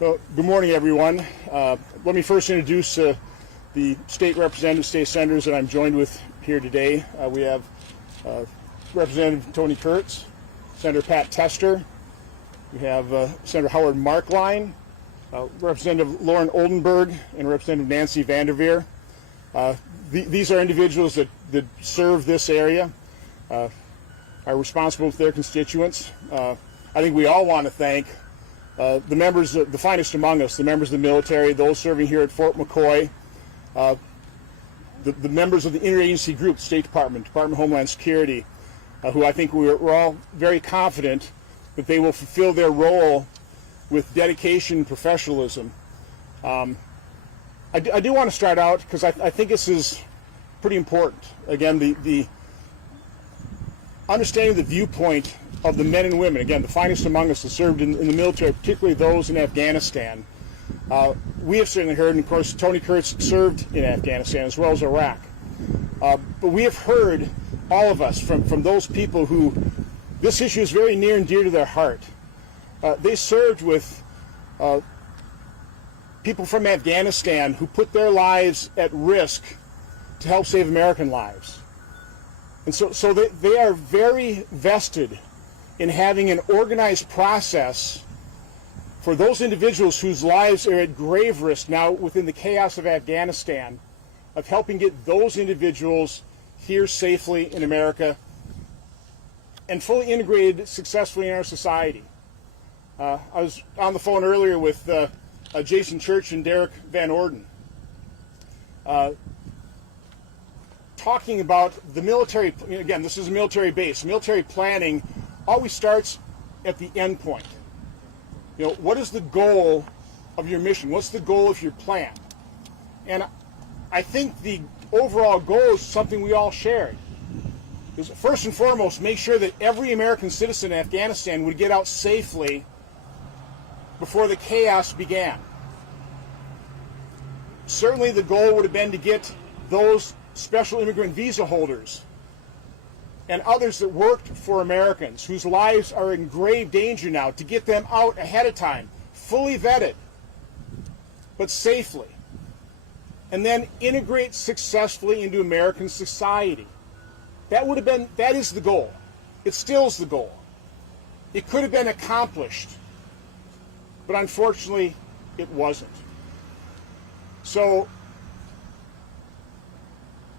Well, good morning, everyone. Let me first introduce the state representatives, state senators that I'm joined with here today. We have Representative Tony Kurtz, Senator Pat Tester, we have Senator Howard Markline, Representative Lauren Oldenburg, and Representative Nancy Vanderveer. These are individuals that serve this area, are responsible for their constituents. I think we all want to thank the members, the finest among us, the members of the military, those serving here at Fort McCoy, the members of the interagency group, State Department, Department of Homeland Security, who I think we're all very confident that they will fulfill their role with dedication and professionalism. I do want to start out because I think this is pretty important. Again, the understanding the viewpoint of the men and women, again, the finest among us that served in the military, particularly those in Afghanistan. We have certainly heard, and of course Tony Kurtz served in Afghanistan as well as Iraq. But we have heard, all of us, from those people who this issue is very near and dear to their heart. They served with people from Afghanistan who put their lives at risk to help save American lives. And so they are very vested in having an organized process for those individuals whose lives are at grave risk now within the chaos of Afghanistan, of helping get those individuals here safely in America and fully integrated successfully in our society. I was on the phone earlier with Jason Church and Derek Van Orden, talking about the military. Again, this is a military base. Military planning always starts at the end point. You know, what is the goal of your mission? What's the goal of your plan? And I think the overall goal is something we all share. Is first and foremost, make sure that every American citizen in Afghanistan would get out safely before the chaos began. Certainly the goal would have been to get those special immigrant visa holders and others that worked for Americans whose lives are in grave danger now, to get them out ahead of time, fully vetted, but safely, and then integrate successfully into American society. That is the goal. It still is the goal. It could have been accomplished, but unfortunately it wasn't. So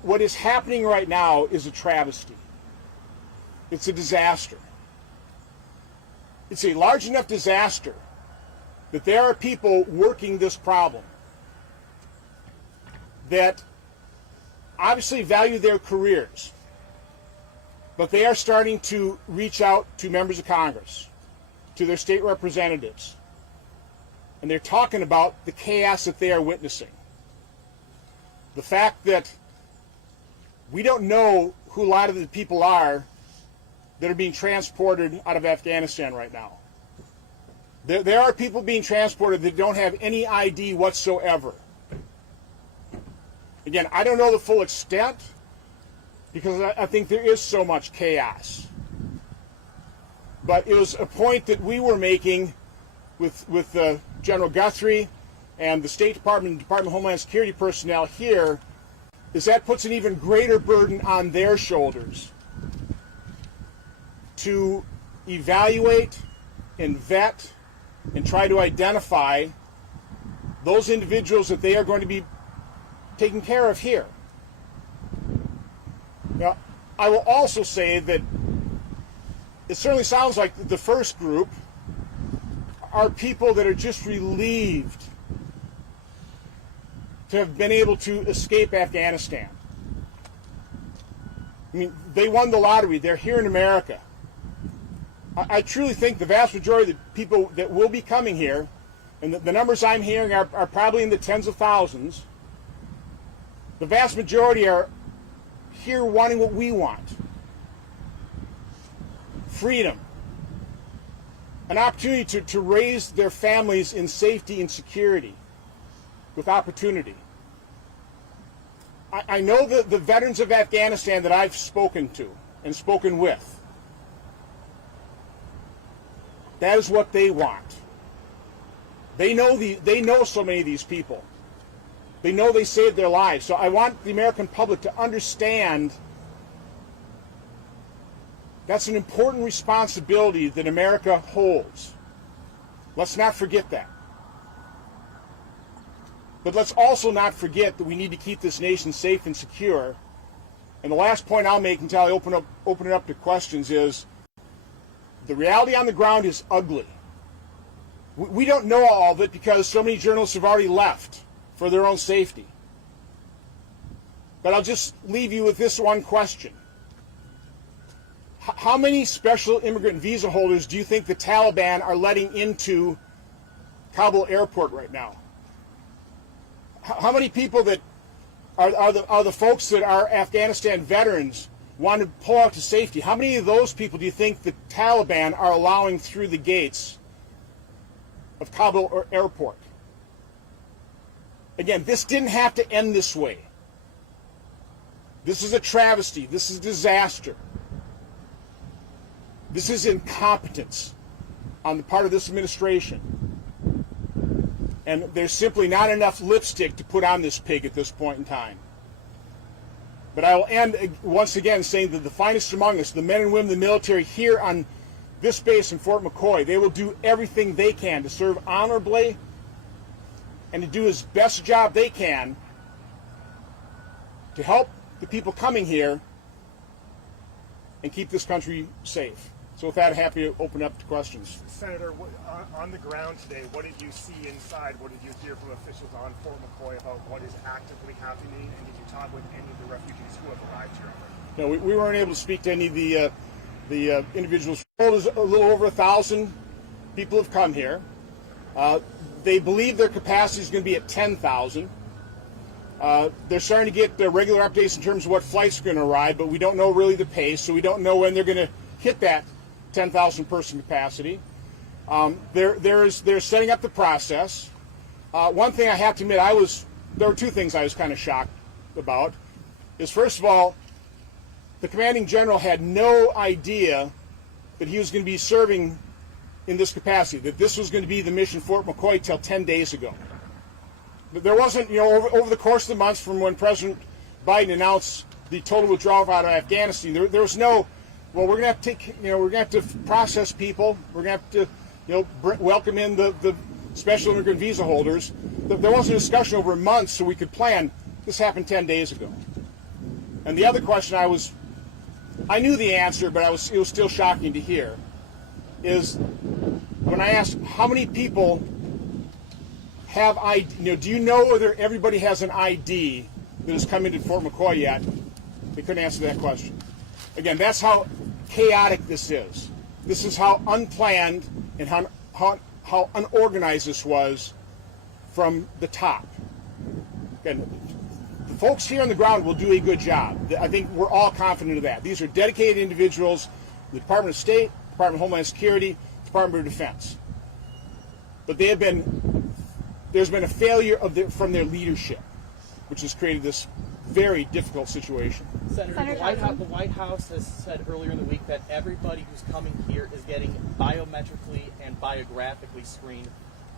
what is happening right now is a travesty. It's a disaster. It's a large enough disaster that there are people working this problem that obviously value their careers, but they are starting to reach out to members of Congress, to their state representatives, and they're talking about the chaos that they are witnessing. The fact that we don't know who a lot of the people are that are being transported out of Afghanistan right now. There are people being transported that don't have any ID whatsoever. Again, I don't know the full extent because I think there is so much chaos. But it was a point that we were making with General Guthrie and the State Department and Department of Homeland Security personnel here, is that puts an even greater burden on their shoulders to evaluate and vet and try to identify those individuals that they are going to be taken care of here. Now, I will also say that it certainly sounds like the first group are people that are just relieved to have been able to escape Afghanistan. I mean, they won the lottery. They're here in America. I truly think the vast majority of the people that will be coming here, and the numbers I'm hearing are probably in the tens of thousands, the vast majority are here wanting what we want. Freedom. An opportunity to raise their families in safety and security with opportunity. I know the veterans of Afghanistan that I've spoken to and spoken with. That is what they want. They know so many of these people. They know they saved their lives. So I want the American public to understand that's an important responsibility that America holds. Let's not forget that. But let's also not forget that we need to keep this nation safe and secure. And the last point I'll make until I open it up to questions is the reality on the ground is ugly. We don't know all of it because so many journalists have already left for their own safety. But I'll just leave you with this one question. How many special immigrant visa holders do you think the Taliban are letting into Kabul airport right now? How many people that are the folks that are Afghanistan veterans want to pull out to safety? How many of those people do you think the Taliban are allowing through the gates of Kabul airport? Again, this didn't have to end this way. This is a travesty. This is disaster. This is incompetence on the part of this administration. And there's simply not enough lipstick to put on this pig at this point in time. But I will end once again saying that the finest among us, the men and women of the military here on this base in Fort McCoy, they will do everything they can to serve honorably and to do as best job they can to help the people coming here and keep this country safe. So with that, I'm happy to open up to questions. Senator, on the ground today, what did you see inside? What did you hear from officials on Fort McCoy about what is actively happening? And did you talk with any of the refugees who have arrived here? No, we weren't able to speak to any of the individuals. There's a little over 1,000 people have come here. They believe their capacity is going to be at 10,000. They're starting to get regular updates in terms of what flights are going to arrive, but we don't know really the pace, so we don't know when they're going to hit that 10,000 person capacity. They're setting up the process. One thing I have to admit, there were two things I was kind of shocked about. Is first of all, the commanding general had no idea that he was going to be serving in this capacity, that this was going to be the mission Fort McCoy till 10 days ago. There wasn't, over the course of the months from when President Biden announced the total withdrawal out of Afghanistan, there was no, well, we're going to have to we're going to have to process people. We're going to have to, welcome in the special immigrant visa holders. There wasn't a discussion over months so we could plan. This happened 10 days ago. And the other question I knew the answer, but it was still shocking to hear, is when I asked how many people have ID, do you know whether everybody has an ID that has come into Fort McCoy yet? They couldn't answer that question. Again, that's how chaotic this is. This is how unplanned and how unorganized this was from the top. Again, the folks here on the ground will do a good job. I think we're all confident of that. These are dedicated individuals, the Department of State, Department of Homeland Security, Department of Defense. But there's been a failure from their leadership, which has created this very difficult situation. Senator, the White House has said earlier in the week that everybody who's coming here is getting biometrically and biographically screened,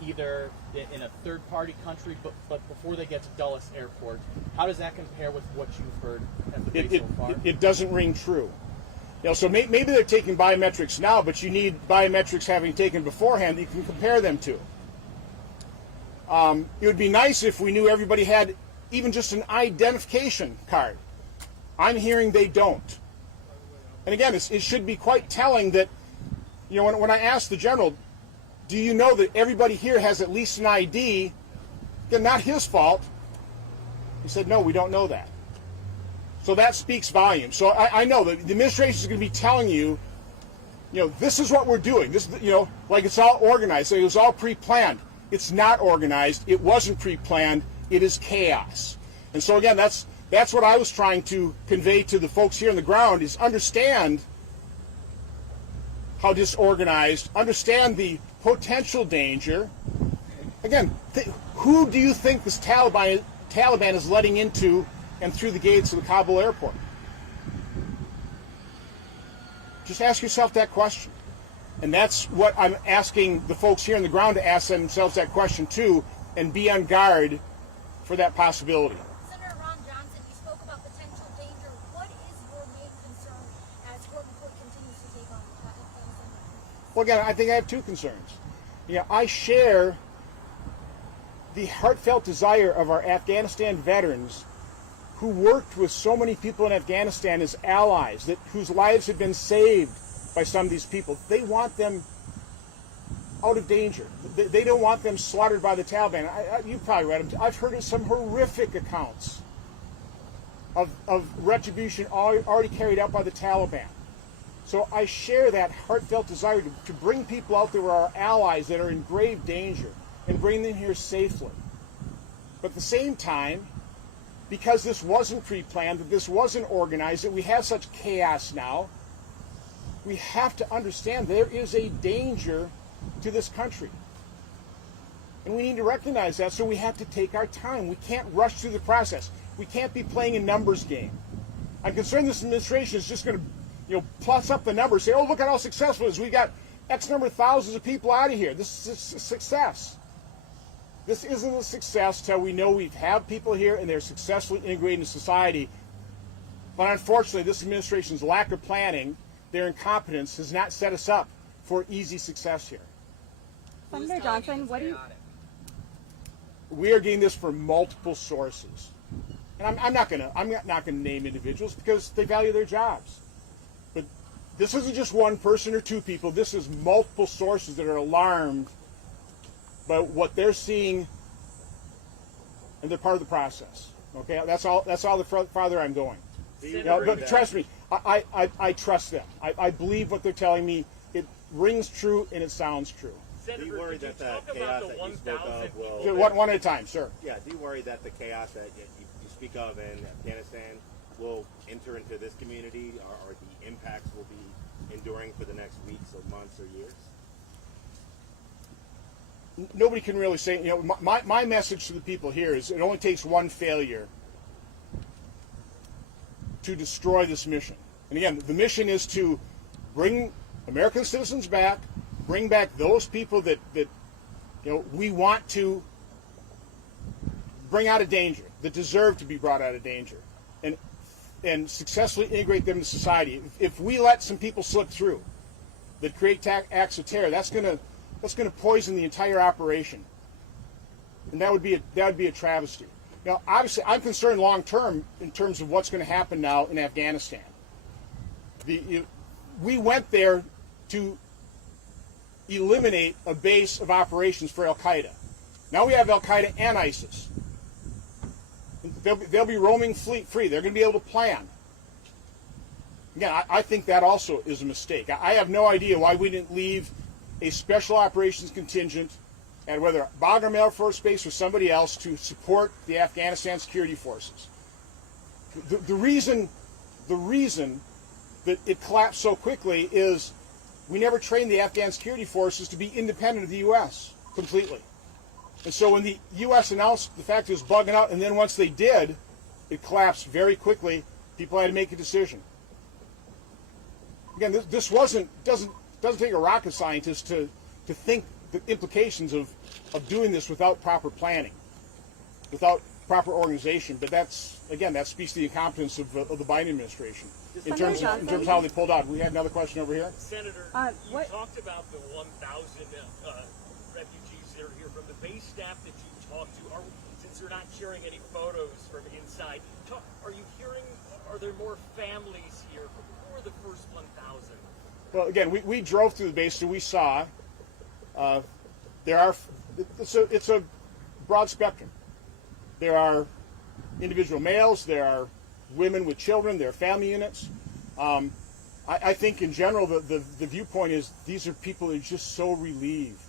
either in a third-party country, but before they get to Dulles Airport. How does that compare with what you've heard at the base so far? It doesn't ring true. So maybe they're taking biometrics now, but you need biometrics having taken beforehand that you can compare them to. It would be nice if we knew everybody had even just an identification card. I'm hearing they don't. And again, it should be quite telling that, when I asked the general, do you know that everybody here has at least an ID? Again, not his fault. He said, no, we don't know that. So that speaks volumes. So I know that the administration is going to be telling you, this is what we're doing. This, like it's all organized. So it was all pre-planned. It's not organized. It wasn't pre-planned. It is chaos. And so again, that's what I was trying to convey to the folks here on the ground, is understand how disorganized, understand the potential danger. Again, who do you think this Taliban is letting into and through the gates of the Kabul airport? Just ask yourself that question. And that's what I'm asking the folks here on the ground to ask themselves that question too, and be on guard for that possibility. Senator Ron Johnson, you spoke about potential danger. What is your main concern as Fort McCoy continues to take on Afghanistan? Well, again, I think I have two concerns. I share the heartfelt desire of our Afghanistan veterans who worked with so many people in Afghanistan as allies, whose lives have been saved by some of these people. They want them out of danger. They don't want them slaughtered by the Taliban. You've probably read them. I've heard of some horrific accounts of retribution already carried out by the Taliban. So I share that heartfelt desire to bring people out there who are our allies that are in grave danger and bring them here safely. But at the same time, because this wasn't pre-planned, that this wasn't organized, that we have such chaos now, we have to understand there is a danger to this country. And we need to recognize that, so we have to take our time. We can't rush through the process. We can't be playing a numbers game. I'm concerned this administration is just going to plus up the numbers, say, oh, look at how successful it is. We got X number of thousands of people out of here. This is a success. This isn't a success till we know we have people here and they're successfully integrated into society. But unfortunately, this administration's lack of planning, their incompetence, has not set us up for easy success here. Senator Johnson, what do you... We are getting this from multiple sources. And I'm not gonna name individuals because they value their jobs. But this isn't just one person or two people. This is multiple sources that are alarmed by what they're seeing, and they're part of the process. Okay, that's all the farther I'm going. But trust me, I trust them. I believe what they're telling me. It rings true and it sounds true. Do you worry that the chaos that you spoke of will... One at a time, sir. Yeah, do you worry that the chaos that you speak of in Afghanistan will enter into this community, or the impacts will be enduring for the next weeks or months or years? Nobody can really say, my message to the people here is it only takes one failure to destroy this mission. And again, the mission is to bring American citizens back, bring back those people that we want to bring out of danger, that deserve to be brought out of danger, and successfully integrate them into society. If we let some people slip through that create acts of terror, that's going to poison the entire operation, and that would be a travesty. Now, obviously, I'm concerned long term in terms of what's going to happen now in Afghanistan. We went there to eliminate a base of operations for Al Qaeda. Now we have Al Qaeda and ISIS. They'll be roaming fleet free. They're going to be able to plan. Again, I think that also is a mistake. I have no idea why we didn't leave a special operations contingent at whether Bagram Air Force Base or somebody else to support the Afghanistan security forces. The reason that it collapsed so quickly is we never trained the Afghan security forces to be independent of the U.S. completely. And so when the U.S. announced the fact it was bugging out, and then once they did, it collapsed very quickly. People had to make a decision. Again, this doesn't take a rocket scientist to think the implications of doing this without proper planning, without proper organization. But that speaks to the incompetence of the Biden administration in terms of how they pulled out. We had another question over here. Senator, you talked about the 1,000 refugees that are here from the base staff that you talked to. Since they're not sharing any photos from inside, are you hearing? Are there more families here? Who are the first 1,000? Well, again, we drove through the base, so we saw it's a broad spectrum. There are individual males, there are women with children, there are family units. I think in general the viewpoint is these are people that are just so relieved.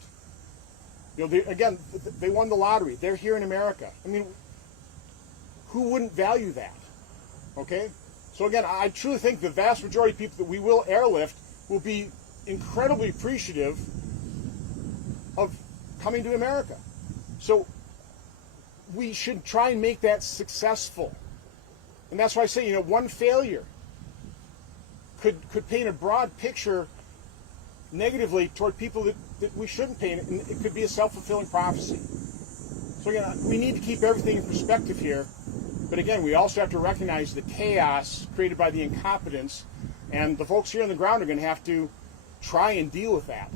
They won the lottery. They're here in America. I mean, who wouldn't value that? Okay? So again, I truly think the vast majority of people that we will airlift will be incredibly appreciative of coming to America. So we should try and make that successful. And that's why I say, one failure could paint a broad picture negatively toward people that we shouldn't pay, and it could be a self-fulfilling prophecy. So again, we need to keep everything in perspective here, but again, we also have to recognize the chaos created by the incompetence, and the folks here on the ground are going to have to try and deal with that.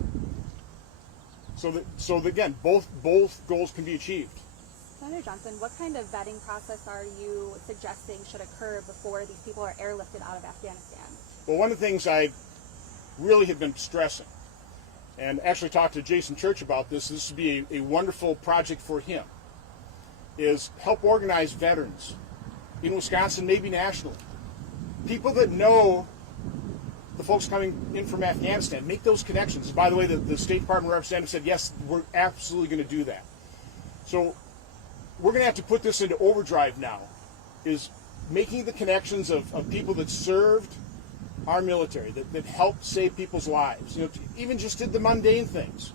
So that again, both goals can be achieved. Senator Johnson, what kind of vetting process are you suggesting should occur before these people are airlifted out of Afghanistan? Well, one of the things I really have been stressing, and actually talked to Jason Church about this would be a wonderful project for him, is help organize veterans in Wisconsin, maybe nationally. People that know the folks coming in from Afghanistan, make those connections. By the way, the State Department representative said, yes, we're absolutely going to do that. So we're going to have to put this into overdrive now, is making the connections of people that served our military, that helped save people's lives, even just did the mundane things.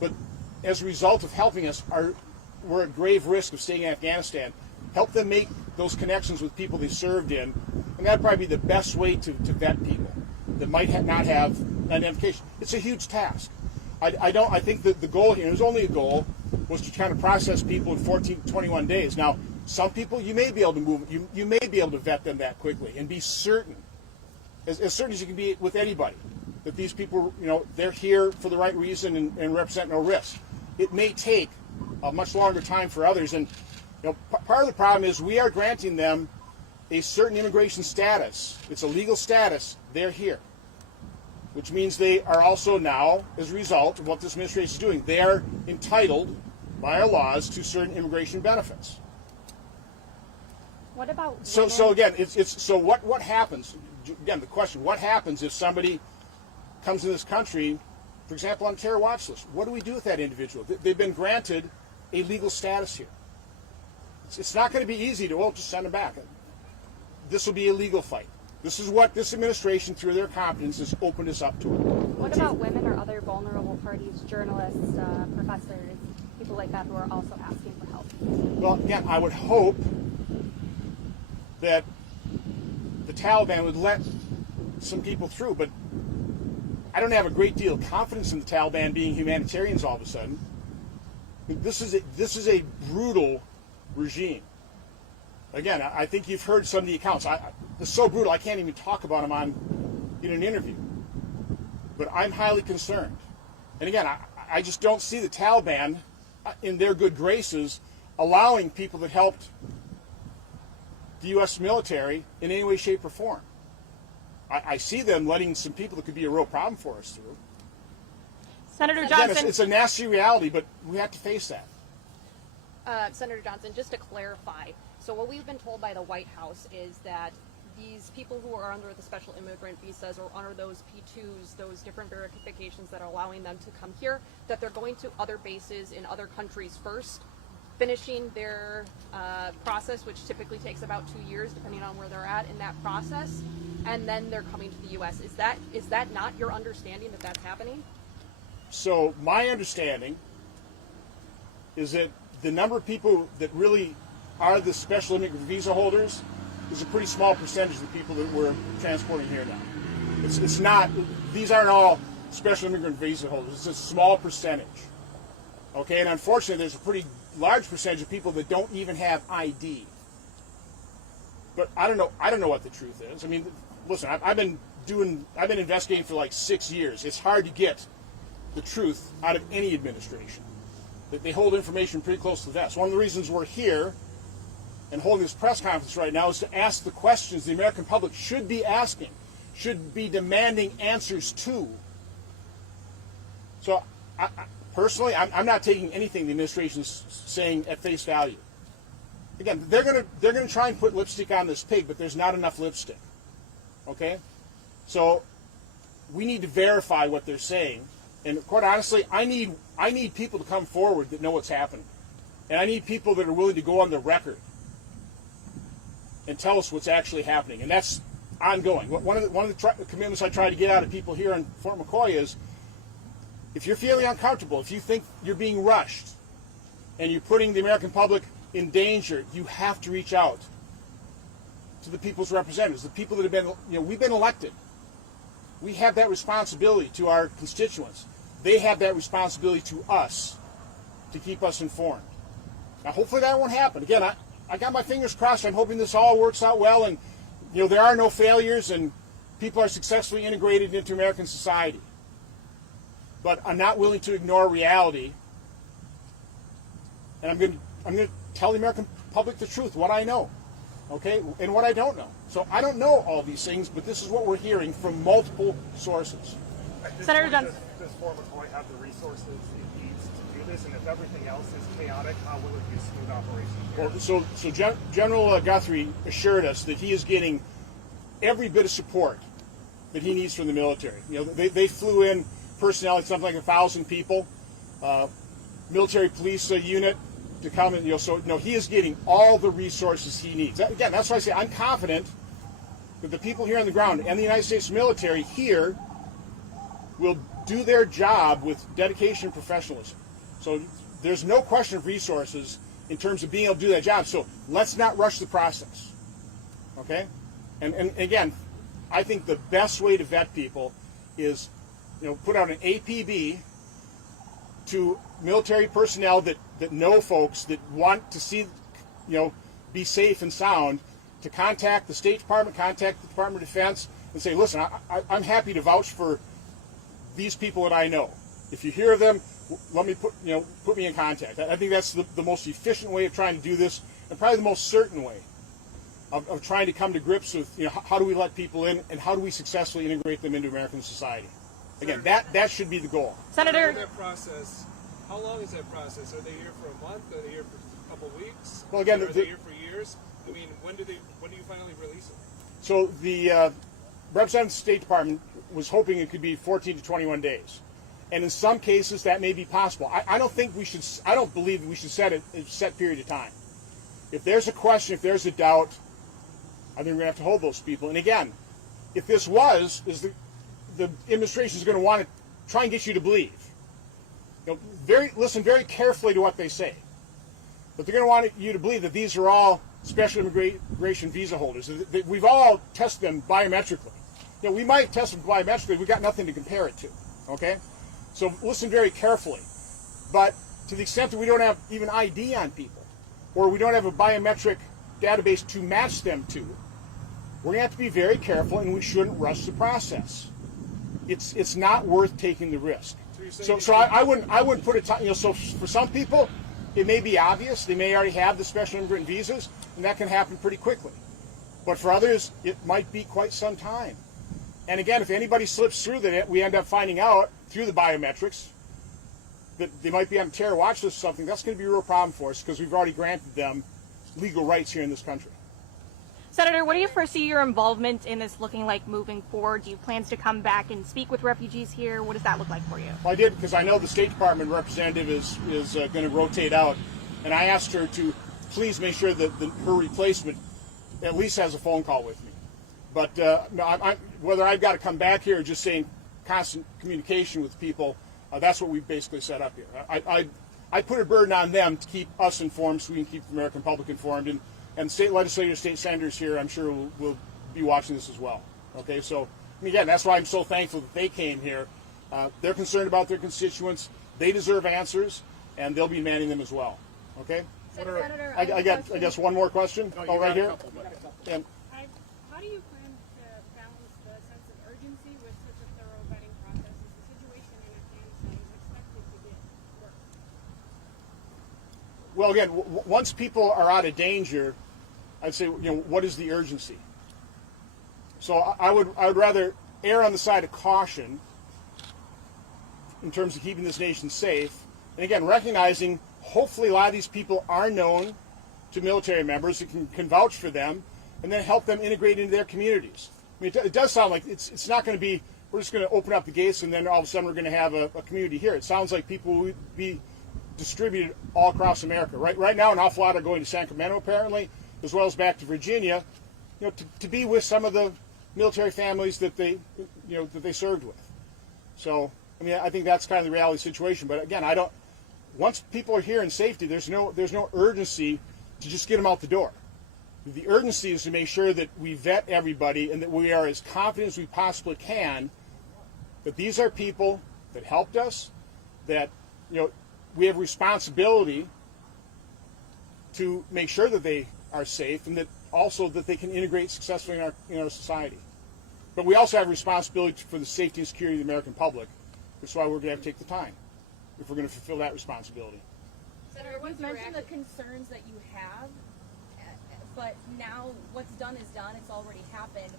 But as a result of helping us, we're at grave risk of staying in Afghanistan. Help them make those connections with people they served in, and that'd probably be the best way to vet people that might not have identification. It's a huge task. I think that the goal here, it was only a goal, was to kind of process people in 14 to 21 days. Now, some people you may be able to move, you may be able to vet them that quickly and be certain, as certain as you can be with anybody, that these people, they're here for the right reason and represent no risk. It may take a much longer time for others, and part of the problem is we are granting them a certain immigration status. It's a legal status. They're here, which means they are also now, as a result of what this administration is doing, they are entitled by our laws to certain immigration benefits. What about So again, what happens? Again, the question: what happens if somebody comes in this country, for example, on a terror watch list? What do we do with that individual? They've been granted a legal status here. It's not going to be easy to just send them back. This will be a legal fight. This is what this administration, through their competence, has opened us up to. What about women or other vulnerable parties, journalists, professors, people like that who are also asking for help? Well, again, I would hope that the Taliban would let some people through, but I don't have a great deal of confidence in the Taliban being humanitarians all of a sudden. This is a brutal regime. Again, I think you've heard some of the accounts. It's so brutal I can't even talk about them in an interview. But I'm highly concerned. And again, I just don't see the Taliban in their good graces allowing people that helped the U.S. military in any way, shape, or form. I see them letting some people that could be a real problem for us through. Senator Again, Johnson. it's a nasty reality, but we have to face that. Senator Johnson, just to clarify, so what we've been told by the White House is that these people who are under the special immigrant visas or under those P2s, those different verifications that are allowing them to come here, that they're going to other bases in other countries first, finishing their process, which typically takes about 2 years, depending on where they're at in that process, and then they're coming to the U.S. Is that not your understanding that that's happening? So my understanding is that the number of people that really are the special immigrant visa holders is a pretty small percentage of the people that we're transporting here now. It's not, these aren't all special immigrant visa holders. It's a small percentage. Okay, and unfortunately there's a pretty large percentage of people that don't even have ID. But I don't know what the truth is. I mean, listen, I've been investigating for like 6 years. It's hard to get the truth out of any administration. That they hold information pretty close to the vest. One of the reasons we're here and holding this press conference right now is to ask the questions the American public should be asking, should be demanding answers to. So, personally, I'm not taking anything the administration is saying at face value. Again, they're gonna try and put lipstick on this pig, but there's not enough lipstick. Okay, so we need to verify what they're saying. And quite honestly, I need people to come forward that know what's happening. And I need people that are willing to go on the record and tell us what's actually happening. And that's ongoing. One of the commitments I try to get out of people here in Fort McCoy is, if you're feeling uncomfortable, if you think you're being rushed and you're putting the American public in danger, you have to reach out to the people's representatives, the people that have been, we've been elected. We have that responsibility to our constituents. They have that responsibility to us to keep us informed. Now, hopefully that won't happen. Again, I got my fingers crossed. I'm hoping this all works out well, and there are no failures, and people are successfully integrated into American society. But I'm not willing to ignore reality, and I'm going to tell the American public the truth, what I know, okay, and what I don't know. So I don't know all these things, but this is what we're hearing from multiple sources. Senator Dunn. Does Fort McCoy have the resources it needs to do this? And if everything else is chaotic, how will it be a smooth operation here? Well, General Guthrie assured us that he is getting every bit of support that he needs from the military. They flew in personnel, like something like 1,000 people, military police unit to come, and so he is getting all the resources he needs. Again, that's why I say I'm confident that the people here on the ground and the United States military here will do their job with dedication and professionalism. So there's no question of resources in terms of being able to do that job. So let's not rush the process. Okay? And again, I think the best way to vet people is, put out an APB to military personnel that know folks that want to see, be safe and sound, to contact the State Department, contact the Department of Defense, and say, listen, I'm happy to vouch for these people that I know. If you hear of them, let me put me in contact. I think that's the most efficient way of trying to do this, and probably the most certain way of trying to come to grips with, how do we let people in, and how do we successfully integrate them into American society. Again, that should be the goal. Senator. That process, how long is that process? Are they here for a month? Are they here for a couple of weeks? Well, again, are they here for years? I mean, when do you finally release it? So the representative of the State Department was hoping it could be 14 to 21 days, and in some cases that may be possible. I don't believe we should set a set period of time. If there's a question, if there's a doubt, I think we're going to have to hold those people. And again, if this the administration is going to want to try and get you to believe. Listen very carefully to what they say. But they're going to want you to believe that these are all special immigration visa holders. We've all tested them biometrically. We might test them biometrically. We've got nothing to compare it to. Okay? So listen very carefully. But to the extent that we don't have even ID on people, or we don't have a biometric database to match them to, we're going to have to be very careful, and we shouldn't rush the process. It's not worth taking the risk. So I wouldn't put a time. So for some people, it may be obvious. They may already have the special immigrant visas, and that can happen pretty quickly. But for others, it might be quite some time. And again, if anybody slips through that, we end up finding out through the biometrics that they might be on a terror watch list or something. That's going to be a real problem for us, because we've already granted them legal rights here in this country. Senator, what do you foresee your involvement in this looking like moving forward? Do you plans to come back and speak with refugees here? What does that look like for you? Well, I did, because I know the State Department representative is going to rotate out, and I asked her to please make sure that her replacement at least has a phone call with me. But whether I've got to come back here or just saying constant communication with people, that's what we've basically set up here. I put a burden on them to keep us informed so we can keep the American public informed, and state legislators, state senators here, I'm sure will be watching this as well. Okay, so again, that's why I'm so thankful that they came here. They're concerned about their constituents. They deserve answers, and they'll be manning them as well. Okay. Senator, I guess one more question. No, right here. And How do you plan to balance the sense of urgency with such a thorough vetting process as the situation in Afghanistan is expected to get worse? Well, again, once people are out of danger, I'd say, what is the urgency? So I would rather err on the side of caution in terms of keeping this nation safe. And again, recognizing hopefully a lot of these people are known to military members that can vouch for them, and then help them integrate into their communities. I mean, it does sound like it's not going to be, we're just going to open up the gates and then all of a sudden we're going to have a community here. It sounds like people will be distributed all across America. Right now, an awful lot are going to Sacramento, apparently, as well as back to Virginia, to be with some of the military families that they served with. So, I mean, I think that's kind of the reality situation. But again, once people are here in safety, there's no urgency to just get them out the door. The urgency is to make sure that we vet everybody and that we are as confident as we possibly can But these are people that helped us, that, we have responsibility to make sure that they are safe and that also that they can integrate successfully in our society. But we also have responsibility for the safety and security of the American public. That's why we're going to have to take the time if we're going to fulfill that responsibility. Senator, you've mentioned the concerns that you have, but now what's done is done. It's already happened.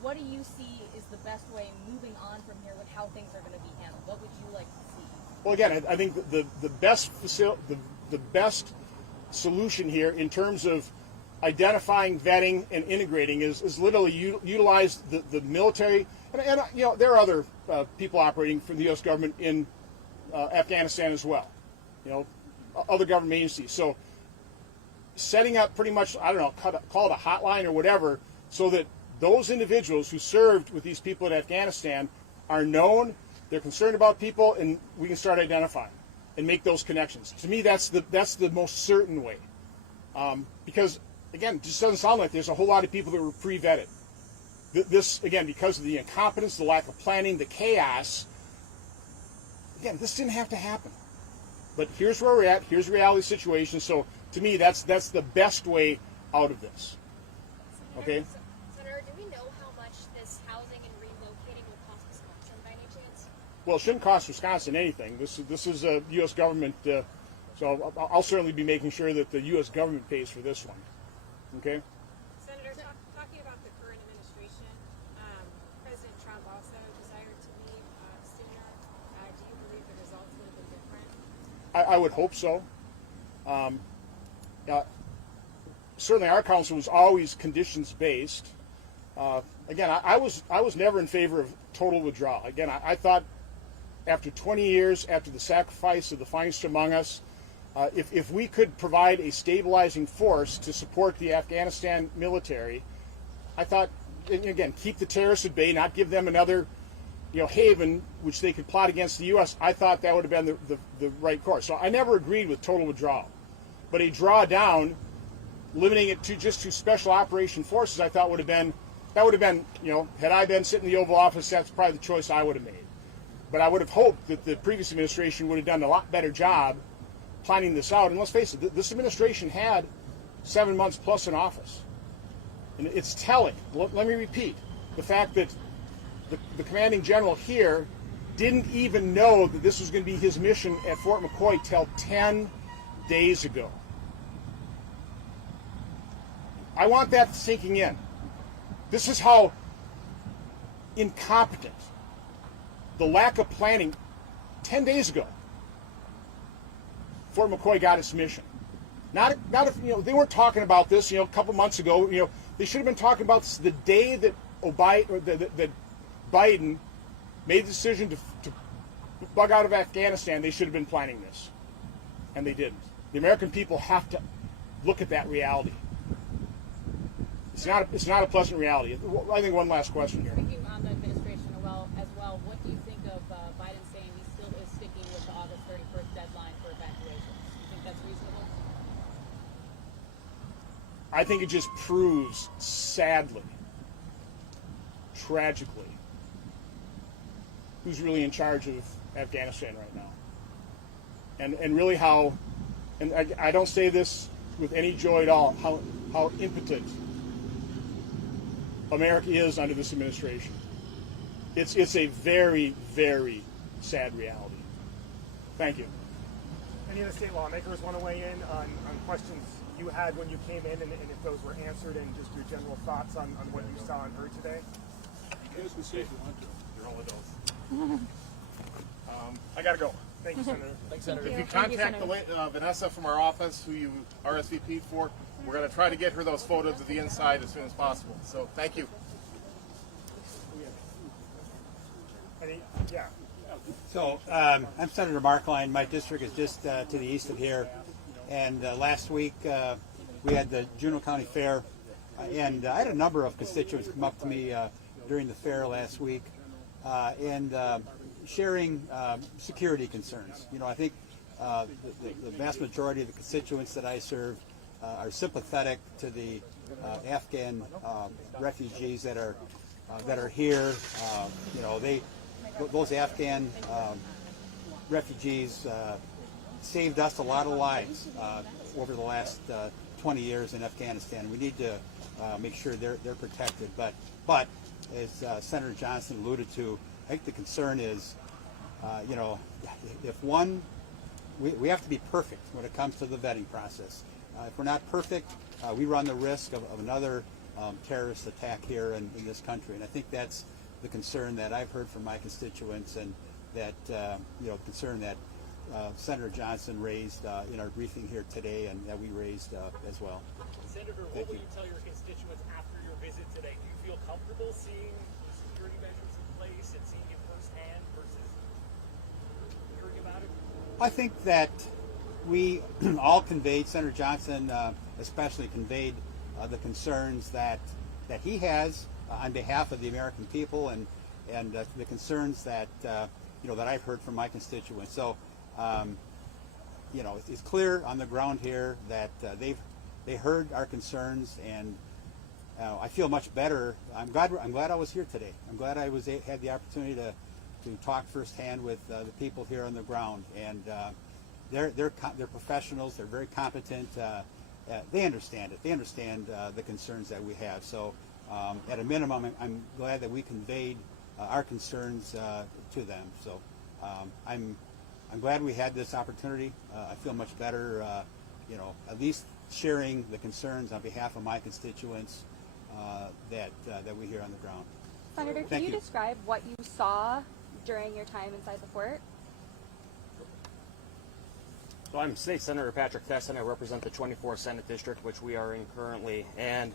What do you see is the best way moving on from here with how things are going to be handled? What would you like to see? Well, again, I think the best solution here in terms of identifying, vetting, and integrating is literally utilize the military. And there are other people operating for the U.S. government in Afghanistan as well. Other government agencies. So setting up pretty much, I don't know, call it a hotline or whatever, so that those individuals who served with these people in Afghanistan are known, they're concerned about people, and we can start identifying and make those connections. To me, that's the most certain way. Because, again, it just doesn't sound like there's a whole lot of people that were pre-vetted. This, again, because of the incompetence, the lack of planning, the chaos, again, this didn't have to happen. But here's where we're at. Here's the reality situation. So, to me, that's the best way out of this. Okay? Senator, do we know how much this housing and relocating will cost Wisconsin by any chance? Well, it shouldn't cost Wisconsin anything. This is a U.S. government, so I'll certainly be making sure that the U.S. government pays for this one. Okay? Senator, talking about the current administration, President Trump also desired to leave sooner. Do you believe the results would have been different? I would hope so. Certainly, our council was always conditions-based. Again, I was never in favor of total withdrawal. Again, I thought after 20 years, after the sacrifice of the finest among us, if we could provide a stabilizing force to support the Afghanistan military, I thought, again, keep the terrorists at bay, not give them another haven which they could plot against the U.S., I thought that would have been the right course. So I never agreed with total withdrawal. But a drawdown, limiting it to special operation forces, I thought would have been, had I been sitting in the Oval Office, that's probably the choice I would have made. But I would have hoped that the previous administration would have done a lot better job planning this out. And let's face it, this administration had 7 months plus in office. And it's telling. Let me repeat, the fact that the commanding general here didn't even know that this was going to be his mission at Fort McCoy till 10 days ago. I want that sinking in. This is how incompetent, the lack of planning 10 days ago, Fort McCoy got its mission. Not if they weren't talking about this a couple months ago. They should have been talking about this the day that that Biden made the decision to bug out of Afghanistan. They should have been planning this, and they didn't. The American people have to look at that reality. It's not a pleasant reality. I think one last question here. Speaking on the administration as well, what do you think of Biden saying he still is sticking with the August 31st deadline for evacuation? Do you think that's reasonable? I think it just proves, sadly, tragically, who's really in charge of Afghanistan right now. And really how, and I don't say this with any joy at all, how impotent America is under this administration. It's a very, very sad reality. Thank you. Any of the state lawmakers want to weigh in on questions you had when you came in, and if those were answered, and just your general thoughts on what you saw and heard today? You guys can say if you want to. You're all adults. I got to go. Thank you, Senator. Thanks, Senator. If you contact Vanessa from our office, who you RSVP'd for, we're going to try to get her those photos of the inside as soon as possible. So thank you. Yeah. So I'm Senator Markline. My district is just to the east of here. And last week we had the Juneau County Fair. And I had a number of constituents come up to me during the fair last week and sharing security concerns. I think the vast majority of the constituents that I serve are sympathetic to the Afghan refugees that are here. those Afghan refugees saved us a lot of lives over the last 20 years in Afghanistan. We need to make sure they're protected. But as Senator Johnson alluded to, I think the concern is, if we have to be perfect when it comes to the vetting process. If we're not perfect, we run the risk of another terrorist attack here in this country. And I think that's the concern that I've heard from my constituents, and that concern that Senator Johnson raised in our briefing here today, and that we raised as well. Senator, what will you tell your constituents after your visit today? Do you feel comfortable seeing the security measures in place and seeing it firsthand versus hearing about it? I think that we all conveyed, Senator Johnson especially conveyed the concerns that he has on behalf of the American people, and the concerns that that I've heard from my constituents. So it's clear on the ground here that they heard our concerns, and I feel much better. I'm glad I was here today. I'm glad I had the opportunity to talk firsthand with the people here on the ground, and they're professionals. They're very competent. They understand it. They understand the concerns that we have. So at a minimum, I'm glad that we conveyed our concerns to them. So I'm glad we had this opportunity. I feel much better, at least sharing the concerns on behalf of my constituents that we hear on the ground. Senator, can you describe what you saw during your time inside the fort? So I'm State Senator Patrick Tesson. I represent the 24th Senate District, which we are in currently. And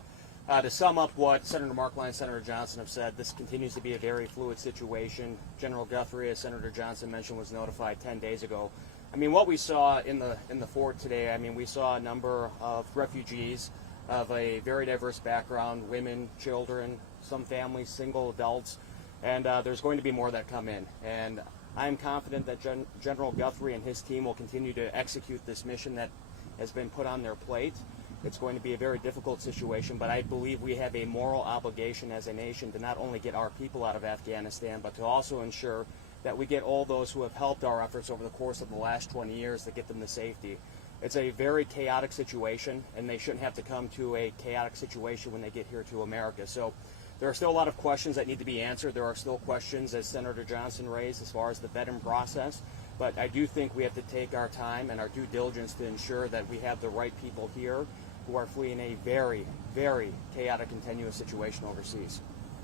to sum up what Senator Markline and Senator Johnson have said, this continues to be a very fluid situation. General Guthrie, as Senator Johnson mentioned, was notified 10 days ago. I mean, what we saw in the fort today, I mean, we saw a number of refugees of a very diverse background, women, children, some families, single adults, and there's going to be more that come in. And I'm confident that General Guthrie and his team will continue to execute this mission that has been put on their plate. It's going to be a very difficult situation, but I believe we have a moral obligation as a nation to not only get our people out of Afghanistan, but to also ensure that we get all those who have helped our efforts over the course of the last 20 years to get them to safety. It's a very chaotic situation, and they shouldn't have to come to a chaotic situation when they get here to America. So there are still a lot of questions that need to be answered. There are still questions, as Senator Johnson raised, as far as the vetting process. But I do think we have to take our time and our due diligence to ensure that we have the right people here who are fleeing a very, very chaotic and tenuous situation overseas.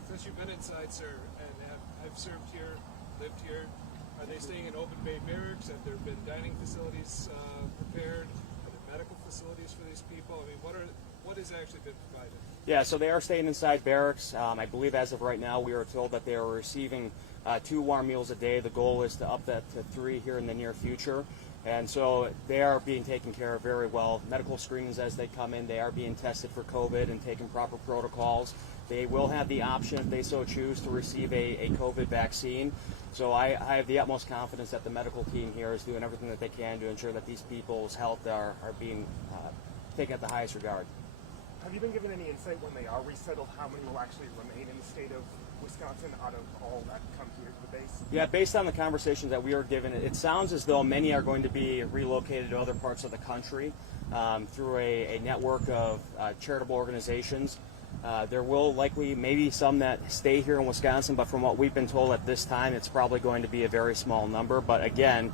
Since you've been inside, sir, and have served here, lived here, are they staying in open bay barracks? Have there been dining facilities prepared? Are there medical facilities for these people? I mean, what has actually been provided? Yeah, so they are staying inside barracks. I believe as of right now, we are told that they are receiving 2 warm meals a day. The goal is to up that to 3 here in the near future. And so they are being taken care of very well. Medical screenings as they come in, they are being tested for COVID and taking proper protocols. They will have the option, if they so choose, to receive a COVID vaccine. So I have the utmost confidence that the medical team here is doing everything that they can to ensure that these people's health are being taken at the highest regard. Have you been given any insight when they are resettled, how many will actually remain in the state of Wisconsin out of all that come here to the base? Yeah, based on the conversations that we are given, it sounds as though many are going to be relocated to other parts of the country through a network of charitable organizations. There will likely maybe some that stay here in Wisconsin, but from what we've been told at this time, it's probably going to be a very small number. But again,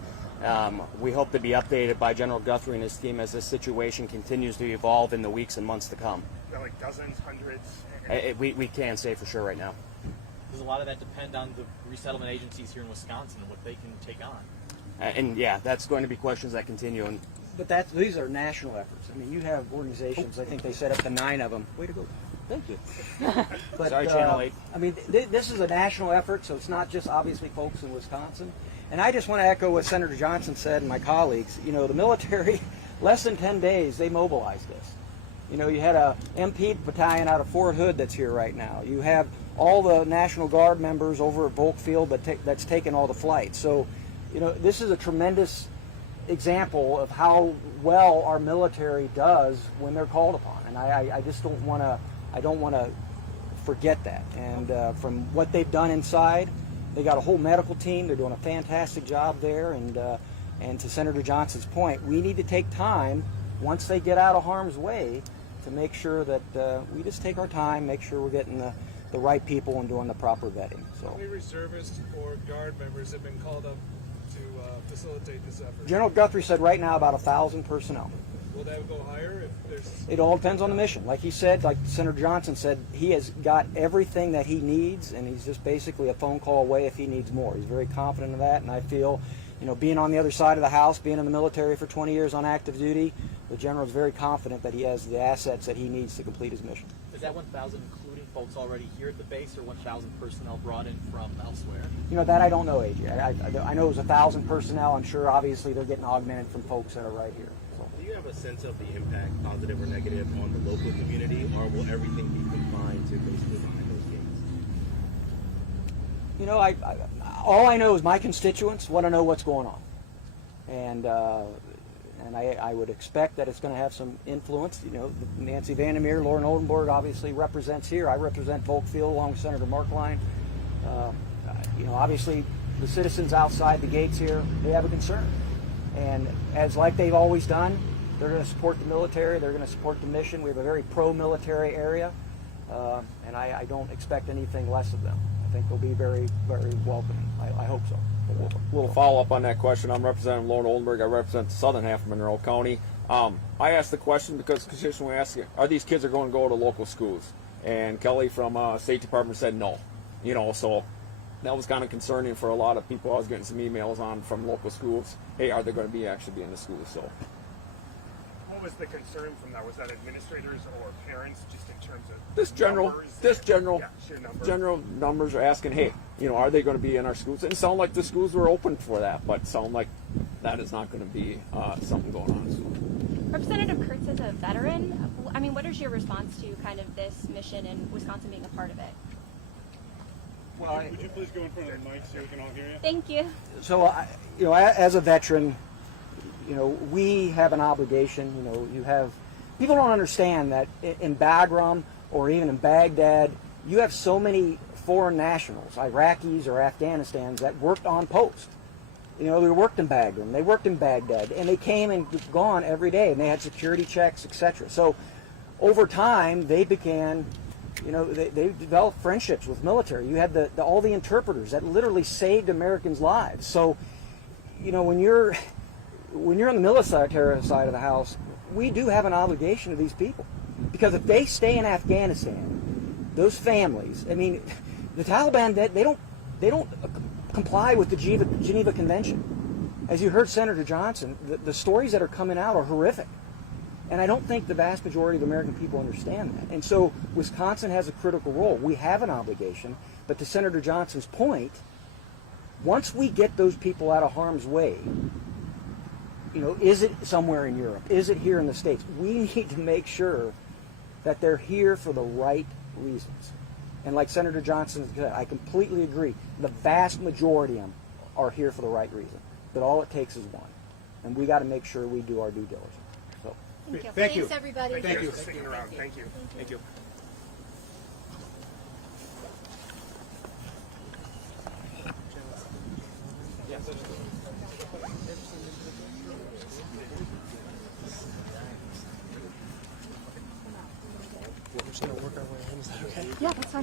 we hope to be updated by General Guthrie and his team as this situation continues to evolve in the weeks and months to come. Like dozens, hundreds? We can't say for sure right now. Does a lot of that depend on the resettlement agencies here in Wisconsin and what they can take on? And yeah, that's going to be questions that continue. But these are national efforts. I mean, you have organizations, I think they set up to 9 of them. Way to go. Thank you. But, Sorry, Channel 8. I mean, this is a national effort, so it's not just obviously folks in Wisconsin. And I just want to echo what Senator Johnson said and my colleagues. You know, the military, less than 10 days, they mobilized this. You know, you had a MP battalion out of Fort Hood that's here right now. You have all the National Guard members over at Volk Field that's taken all the flights. So, you know, this is a tremendous example of how well our military does when they're called upon. And I just don't want to forget that. And from what they've done inside, They got a whole medical team. They're doing a fantastic job there. And to Senator Johnson's point, we need to take time once they get out of harm's way to make sure that we just take our time, make sure we're getting the right people and doing the proper vetting. So. How many reservists or guard members have been called up to facilitate this effort? General Guthrie said right now about 1,000 personnel. Will that go higher if there's... It all depends on the mission. Like he said, like Senator Johnson said, he has got everything that he needs, and he's just basically a phone call away if he needs more. He's very confident in that, and I feel, being on the other side of the house, being in the military for 20 years on active duty, the general is very confident that he has the assets that he needs to complete his mission. Is that 1,000 including folks already here at the base, or 1,000 personnel brought in from elsewhere? That I don't know, AJ. I know it was 1,000 personnel. I'm sure, obviously, they're getting augmented from folks that are right here. So. Do you have a sense of the impact, positive or negative, on the local community, or will everything be confined to basically behind those gates? All I know is my constituents want to know what's going on, and I would expect that it's going to have some influence. Nancy Vandermeer, Lauren Oldenburg obviously represents here. I represent Volkfield along with Senator Markline. Obviously the citizens outside the gates here, they have a concern, and as like they've always done, they're going to support the military. They're going to support the mission. We have a very pro-military area, and I don't expect anything less of them. I think they'll be very, very welcoming. I hope so. A little follow-up on that question. I'm Representative Lauren Oldenburg. I represent the southern half of Monroe County. I asked the question because constituents asked, are these kids going to go to local schools? And Kelly from State Department said no. So that was kind of concerning for a lot of people. I was getting some emails on from local schools. Hey, are they going to be in the schools? So. What was the concern from that? Was that administrators or parents, just in terms of general numbers are asking, hey, are they going to be in our schools? And it sounded like the schools were open for that, but it sounded like that is not going to be something going on. Representative Kurtz, as a veteran, what is your response to kind of this mission and Wisconsin being a part of it? Well, would you please go in front of the mic so we can all hear you? Thank you. So, as a veteran, we have an obligation. People don't understand that in Bagram or even in Baghdad, you have so many foreign nationals, Iraqis or Afghanistans, that worked on post. They worked in Bagram, they worked in Baghdad, and they came and gone every day, and they had security checks, etc. So, over time, they began, they developed friendships with military. You had all the interpreters that literally saved Americans' lives. So, when you're on the military side of the house, we do have an obligation to these people, because if they stay in Afghanistan, those families, the Taliban, they don't comply with the Geneva Convention. As you heard Senator Johnson, the stories that are coming out are horrific, and I don't think the vast majority of the American people understand that. And so Wisconsin has a critical role. We have an obligation, but to Senator Johnson's point, once we get those people out of harm's way, is it somewhere in Europe? Is it here in the States? We need to make sure that they're here for the right reasons. And like Senator Johnson said, I completely agree. The vast majority of them are here for the right reason. But all it takes is one. And we got to make sure we do our due diligence. So, Thank you. Thanks, everybody. Thank you for sticking around. Thank you. Thank you. Yeah, that's our